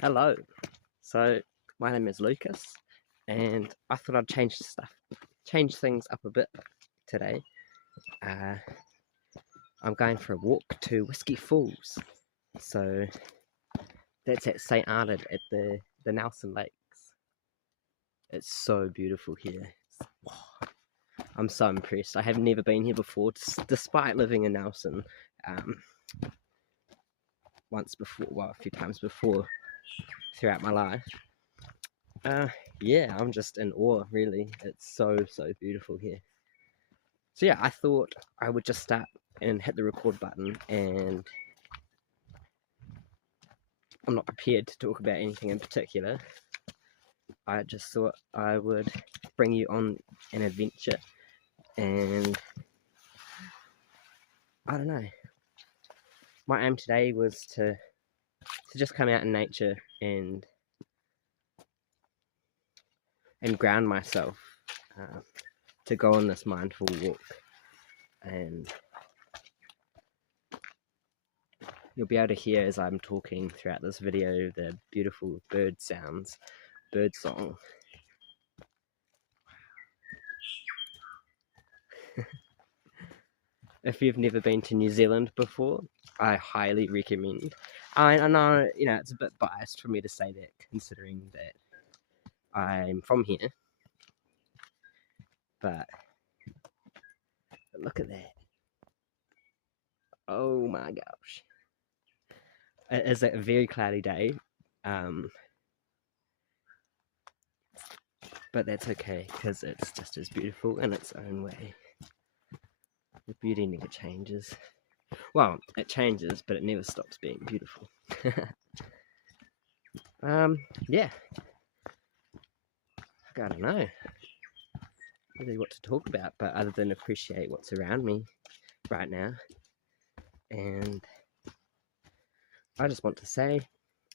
Hello. So my name is Lucas, and I thought I'd change things up a bit today. Uh, I'm going for a walk to Whiskey Falls. So that's at St. Arnold at the Nelson Lakes. It's so beautiful here. I'm so impressed. I have never been here before, despite living in Nelson um, once before, well, a few times before throughout my life. Yeah, I'm just in awe, really. It's so beautiful here. So yeah, I thought I would just start and hit the record button, and I'm not prepared to talk about anything in particular. I just thought I would bring you on an adventure, and I don't know. My aim today was to just come out in nature and ground myself, to go on this mindful walk, and you'll be able to hear as I'm talking throughout this video the beautiful bird sounds, bird song. If you've never been to New Zealand before, I highly recommend. I know, it's a bit biased for me to say that, considering that I'm from here, but look at that. Oh my gosh. It is a very cloudy day, but that's okay, because it's just as beautiful in its own way. The beauty never changes. Well, it changes, but it never stops being beautiful. Yeah. I don't know really what to talk about, but other than appreciate what's around me right now. And I just want to say,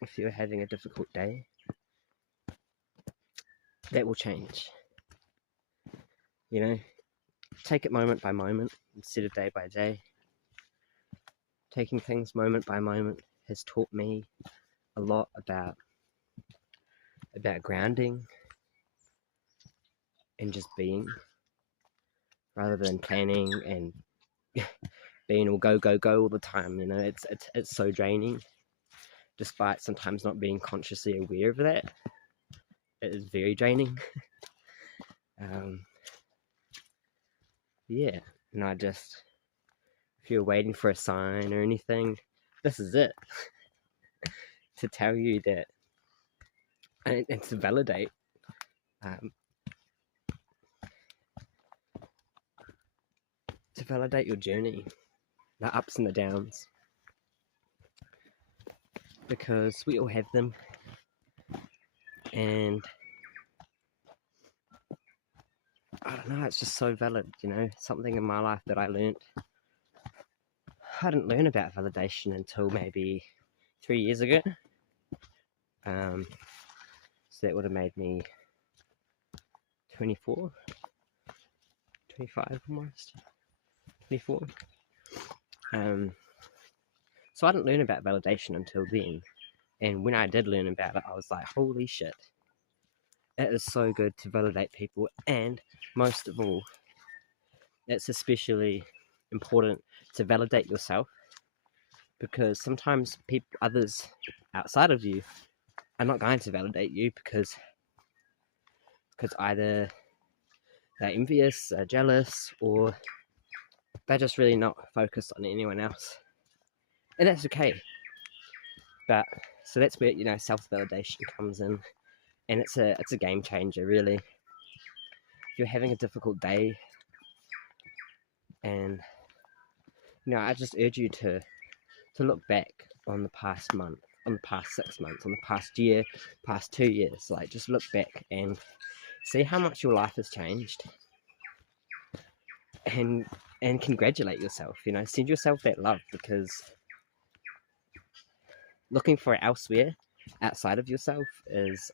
if you're having a difficult day, that will change. Take it moment by moment instead of day by day. Taking things moment by moment has taught me a lot about grounding and just being, rather than planning and being all go all the time. It's so draining, despite sometimes not being consciously aware of that. It is very draining. Yeah, and if you're waiting for a sign or anything, this is it. To tell you that, and to validate, your journey, the ups and the downs, because we all have them. And I don't know, it's just so valid. Something in my life that I didn't learn about validation until maybe 3 years ago. So that would have made me 24, 25 almost, 24. So I didn't learn about validation until then. And when I did learn about it, I was like, holy shit. It is so good to validate people, and most of all, it's especially important to validate yourself, because sometimes others outside of you are not going to validate you because either they're envious, they're jealous, or they're just really not focused on anyone else. And that's okay. But so that's where self-validation comes in, and it's a game changer, really. If you're having a difficult day, and I just urge you to look back on the past month, on the past 6 months, on the past year, past 2 years. Like, just look back and see how much your life has changed, and congratulate yourself. Send yourself that love, because looking for it elsewhere outside of yourself is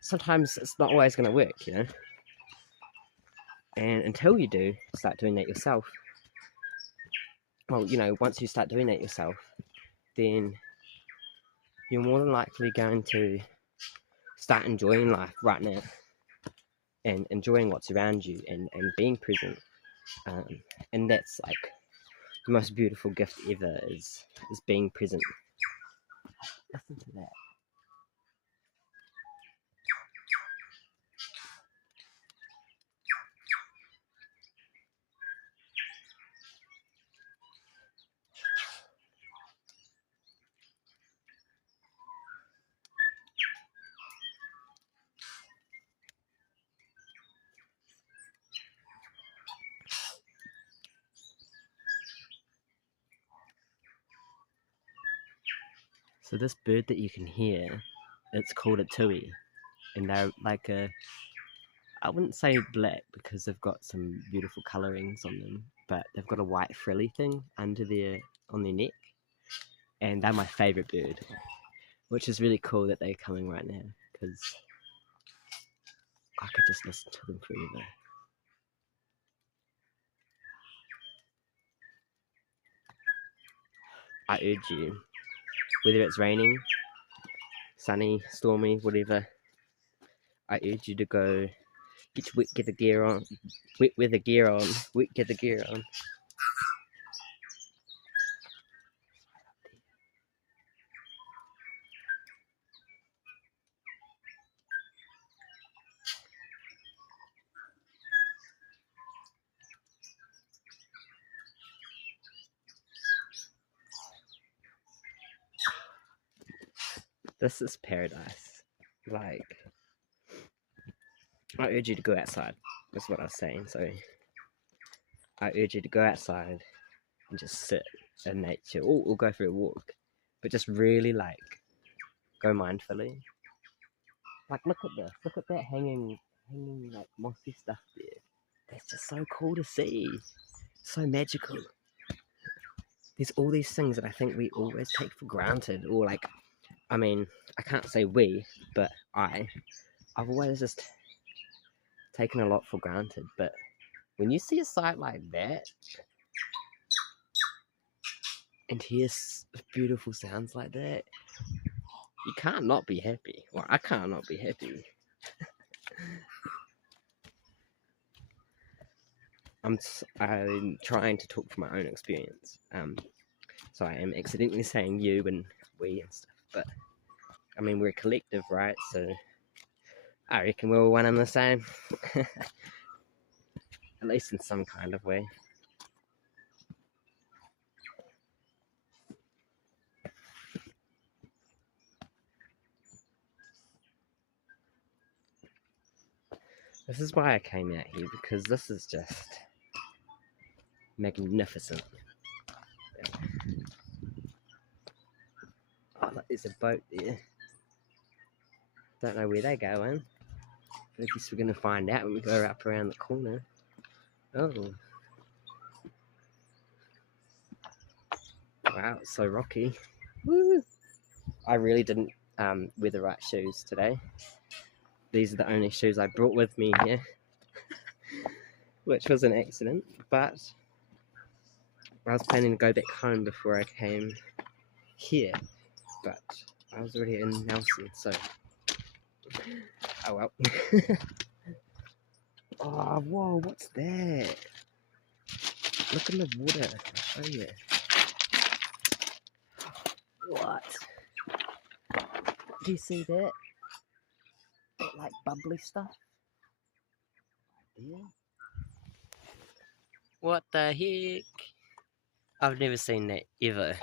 sometimes it's not always going to work. And until you do start doing that yourself, well, once you start doing that yourself, then you're more than likely going to start enjoying life right now and enjoying what's around you and being present. And that's like the most beautiful gift ever is being present. Listen to that. So this bird that you can hear, it's called a tui, and they're like I wouldn't say black because they've got some beautiful colourings on them, but they've got a white frilly thing on their neck, and they're my favourite bird, which is really cool that they're coming right now because I could just listen to them forever. I urge you, whether it's raining, sunny, stormy, whatever, I urge you to go get your wet gear on. This is paradise. Like, I urge you to go outside. That's what I was saying. So, I urge you to go outside and just sit in nature, or go for a walk, but just really like go mindfully. Like, look at this. Look at that hanging like mossy stuff there. That's just so cool to see. So magical. There's all these things that I think we always take for granted, or like, I mean, I can't say we, but I've always just taken a lot for granted. But when you see a sight like that and hear beautiful sounds like that, you can't not be happy. Well, I can't not be happy. I'm trying to talk from my own experience. So I am accidentally saying you and we and stuff, but I mean, we're a collective, right? So I reckon we're all one and the same. At least in some kind of way. This is why I came out here, because this is just magnificent. Oh, look, there's a boat there. Don't know where they're going. I guess we're going to find out when we go up around the corner. Oh. Wow, it's so rocky. Woo! I really didn't wear the right shoes today. These are the only shoes I brought with me here, which was an accident, but I was planning to go back home before I came here, but I was already in Nelson, so oh well. Oh, whoa, what's that? Look in the water, I'll show you. What? Do you see that? That like bubbly stuff? Yeah. What the heck? I've never seen that ever.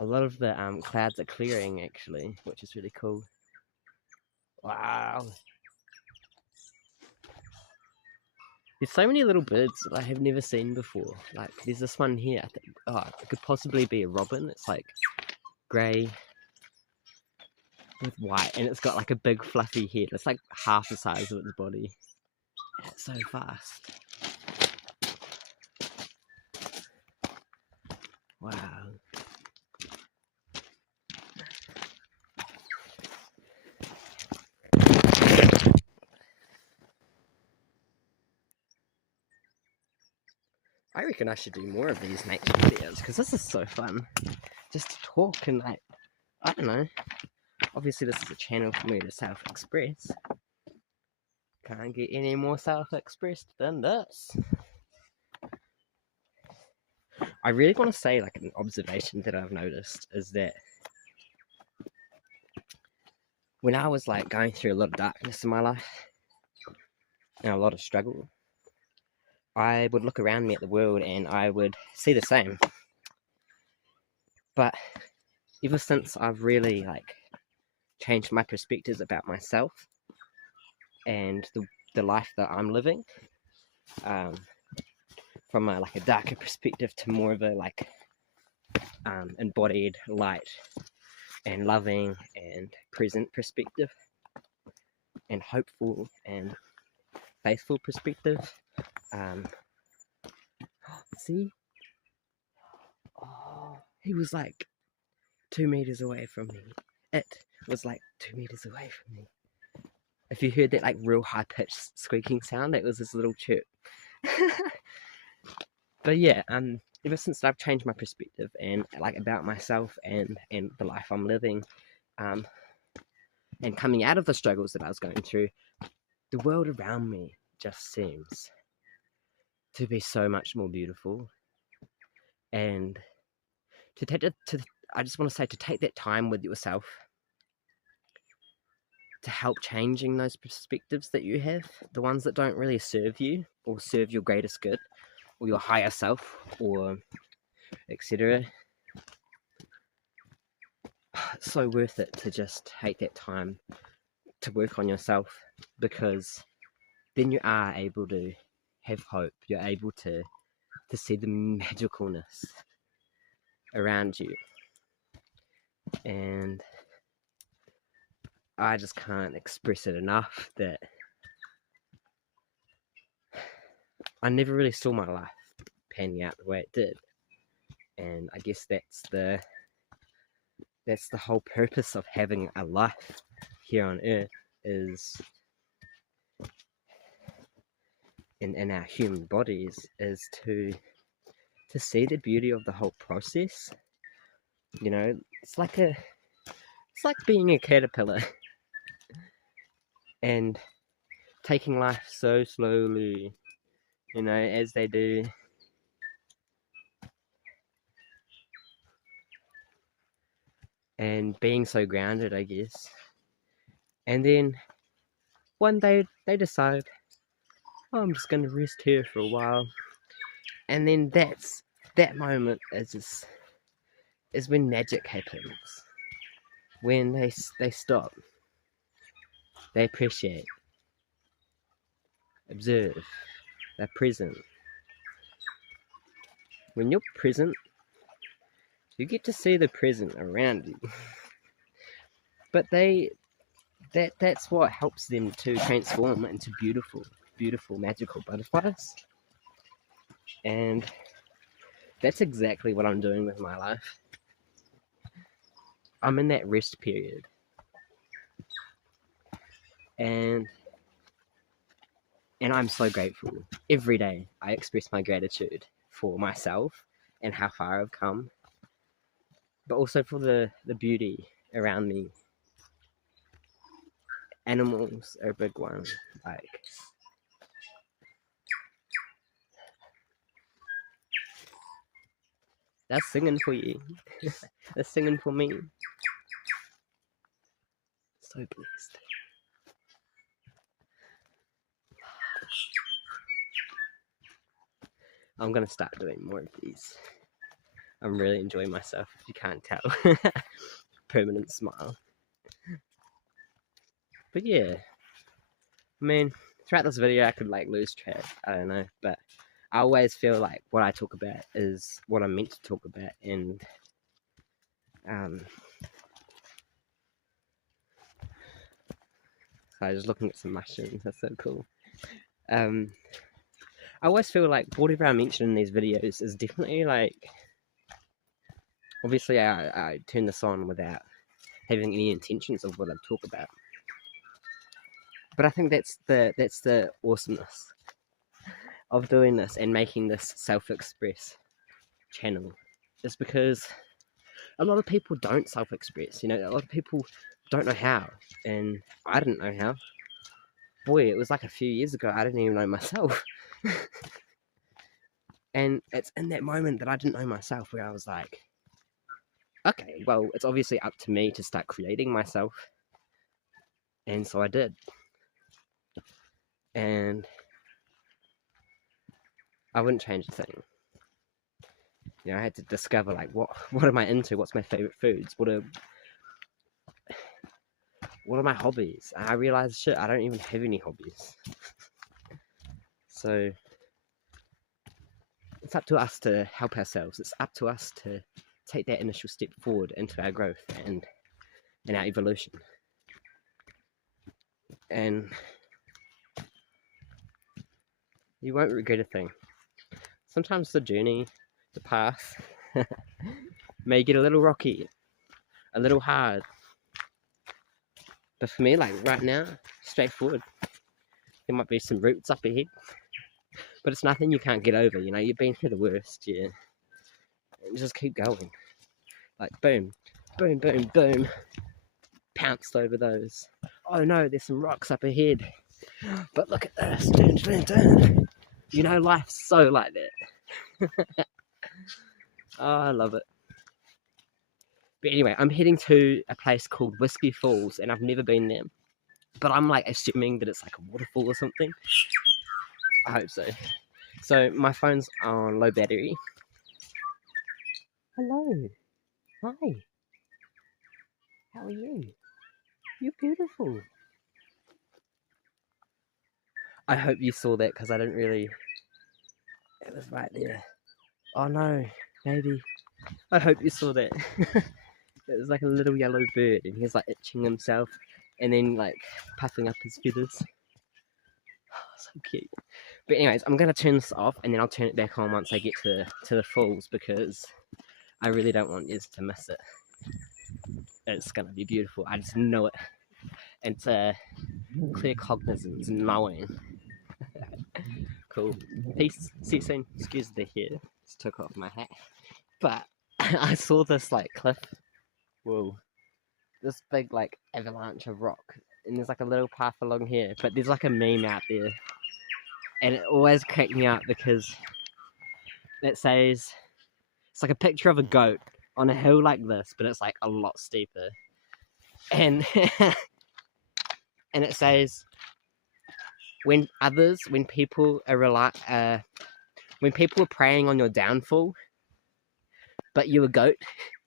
A lot of the clouds are clearing actually, which is really cool. Wow. There's so many little birds that I have never seen before. Like, there's this one here. I think, it could possibly be a robin. It's like grey with white, and it's got like a big fluffy head. It's like half the size of its body. And it's so fast. Wow. I reckon I should do more of these nature videos because this is so fun. Just to talk and like, I don't know. Obviously this is a channel for me to self-express. Can't get any more self-expressed than this. I really want to say like an observation that I've noticed is that when I was like going through a lot of darkness in my life and a lot of struggle, I would look around me at the world and I would see the same. But ever since I've really like changed my perspectives about myself and the life that I'm living, from a darker perspective to more of a embodied light and loving and present perspective and hopeful and faithful perspective. See? Oh, he was like 2 meters away from me. It was like 2 meters away from me. If you heard that like real high-pitched squeaking sound, it was this little chirp. But yeah, ever since I've changed my perspective and like about myself and the life I'm living, and coming out of the struggles that I was going through, the world around me just seems to be so much more beautiful. And I just want to say, to take that time with yourself to help changing those perspectives that you have, the ones that don't really serve you or serve your greatest good or your higher self or etc. It's so worth it to just take that time to work on yourself, because then you are able to have hope. You're able to see the magicalness around you. And I just can't express it enough that I never really saw my life panning out the way it did. And I guess that's the whole purpose of having a life here on earth, is in our human bodies, is to see the beauty of the whole process. You know, it's like being a caterpillar and taking life so slowly, you know, as they do. And being so grounded, I guess. And then one day they decide, oh, I'm just going to rest here for a while. And then that moment is when magic happens. When they stop, they appreciate, observe, they're present. When you're present, you get to see the present around you. But that's what helps them to transform into beautiful, beautiful, magical butterflies. And that's exactly what I'm doing with my life. I'm in that rest period. And I'm so grateful. Every day I express my gratitude for myself and how far I've come, but also for the beauty around me. Animals are a big one. Like, that's singing for you. That's singing for me. So blessed. I'm gonna start doing more of these. I'm really enjoying myself, if you can't tell. Permanent smile. But yeah, I mean, throughout this video I could like lose track, I don't know, but I always feel like what I talk about is what I'm meant to talk about. And so I was looking at some mushrooms, that's so cool. I always feel like whatever I mention in these videos is definitely like, obviously I turn this on without having any intentions of what I talk about. But I think that's the awesomeness of doing this and making this self-express channel is because a lot of people don't self-express. You know, a lot of people don't know how, and I didn't know how. Boy, it was like a few years ago, I didn't even know myself. And it's in that moment that I didn't know myself where I was like, okay, well, it's obviously up to me to start creating myself. And so I did. And I wouldn't change a thing. You know, I had to discover, like, what am I into? What's my favorite foods? What are my hobbies? And I realized, shit, I don't even have any hobbies. So it's up to us to help ourselves. It's up to us to take that initial step forward into our growth and our evolution. And you won't regret a thing. Sometimes the journey, the path, may get a little rocky, a little hard. But for me, like right now, straightforward. There might be some roots up ahead, but it's nothing you can't get over. You know, you've been through the worst, yeah. And just keep going. Like boom, boom, boom, boom. Pounced over those. Oh no, there's some rocks up ahead. But look at this. Dun, dun, dun. You know, life's so like that. Oh, I love it. But anyway, I'm heading to a place called Whiskey Falls, and I've never been there. But I'm like assuming that it's like a waterfall or something. I hope so. So my phone's on low battery. Hello. Hi. How are you? You're beautiful. I hope you saw that because I didn't really... It was right there. Oh no, baby. I hope you saw that. It was like a little yellow bird and he was like itching himself and then like puffing up his feathers. Oh, so cute. But anyways, I'm going to turn this off and then I'll turn it back on once I get to the falls because I really don't want you to miss it. It's going to be beautiful. I just know it. It's a clear cognizance, knowing. Cool. Peace. See you soon. Excuse the hair. Just took off my hat. But I saw this like cliff. Whoa. This big like avalanche of rock. And there's like a little path along here. But there's like a meme out there. And it always cracked me up because it says... It's like a picture of a goat on a hill like this. But it's like a lot steeper. And... and it says... When people are preying on your downfall, but you're a goat,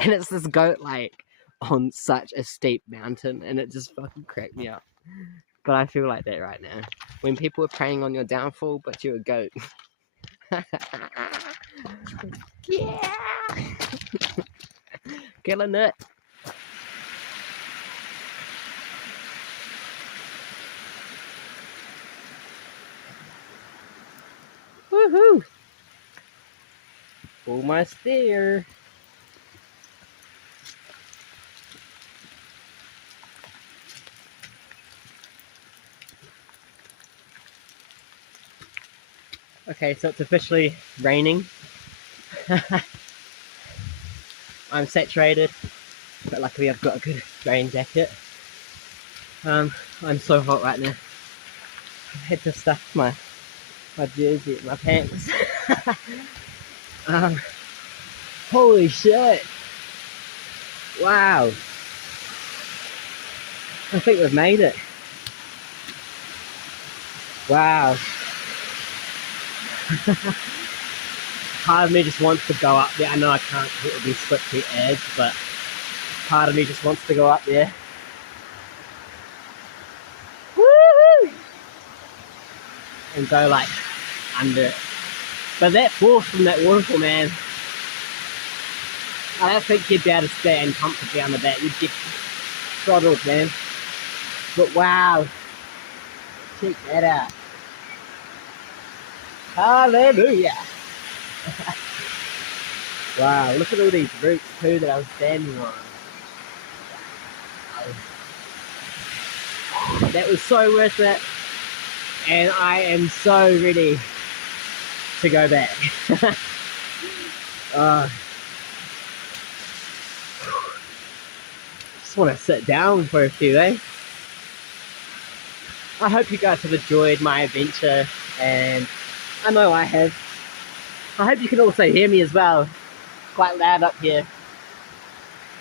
and it's this goat like on such a steep mountain, and it just fucking cracked me up. But I feel like that right now. When people are preying on your downfall, but you're a goat. Yeah! Killing it! Woohoo! Almost there. Okay, so it's officially raining. I'm saturated, but luckily I've got a good rain jacket. I'm so hot right now. I had to stuff my jersey in my pants. Holy shit! Wow! I think we've made it. Wow! Part of me just wants to go up there. I know I can't hit these slippery edge, but part of me just wants to go up there. Woo-hoo! And go like under it. But that force from that waterfall, man, I don't think you'd be able to stand comfortably under that. You'd get throttled, man. But wow, check that out. Hallelujah. Wow, look at all these roots too that I was standing on. That was so worth it. And I am so ready to go back. Just want to sit down for a few, eh? I hope you guys have enjoyed my adventure, and I know I have. I hope you can also hear me as well. Quite loud up here.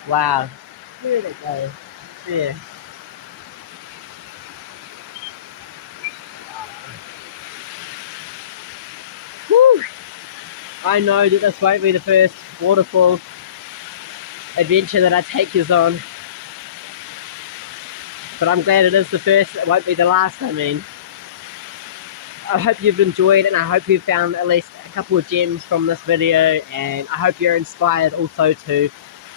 Wow. Where did it go? Yeah. Woo! I know that this won't be the first waterfall adventure that I take you on, but I'm glad it is the first. It won't be the last, I mean. I hope you've enjoyed, and I hope you've found at least a couple of gems from this video, and I hope you're inspired also to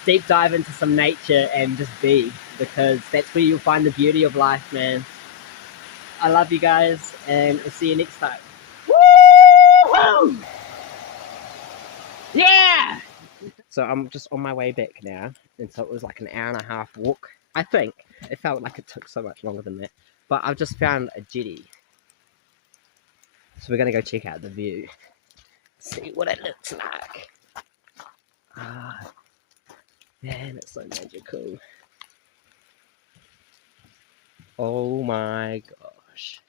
deep dive into some nature and just be, because that's where you'll find the beauty of life, man. I love you guys, and I'll see you next time. Woo! Yeah! So I'm just on my way back now, and so it was like an hour and a half walk. I think it felt like it took so much longer than that, but I've just found a jetty, so we're gonna go check out the view, see what it looks like. Ah, man, it's so magical. Oh my gosh.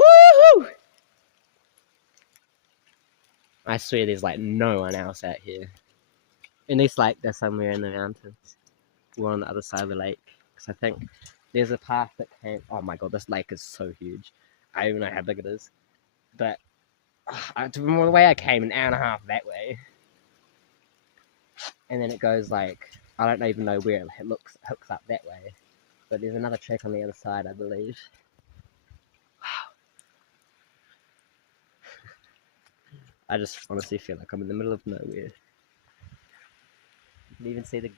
Woohoo! I swear there's like no one else out here. Unless like they're somewhere in the mountains. We're on the other side of the lake. Because I think there's a path that came. Oh my god, this lake is so huge. I don't even know how big it is. But from the way I came, an hour and a half that way. And then it goes like, I don't even know where it hooks up that way. But there's another track on the other side, I believe. I just honestly feel like I'm in the middle of nowhere. You can even see the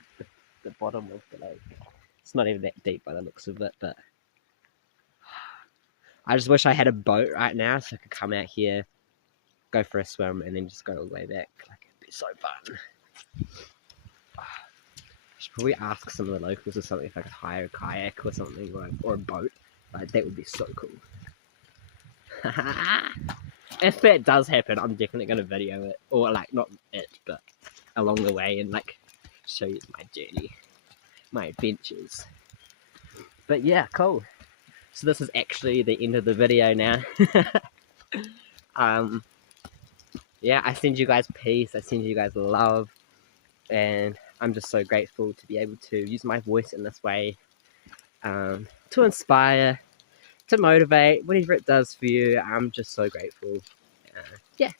bottom of the lake. It's not even that deep by the looks of it, but I just wish I had a boat right now so I could come out here, go for a swim, and then just go all the way back. Like, it'd be so fun. I should probably ask some of the locals or something if I could hire a kayak or something, or a boat. Like, that would be so cool. If that does happen, I'm definitely going to video it, or like, not it, but along the way, and like, show you my journey, my adventures. But yeah, cool. So this is actually the end of the video now. Yeah, I send you guys peace, I send you guys love, and I'm just so grateful to be able to use my voice in this way, to inspire, to motivate, whatever it does for you. I'm just so grateful. Yeah.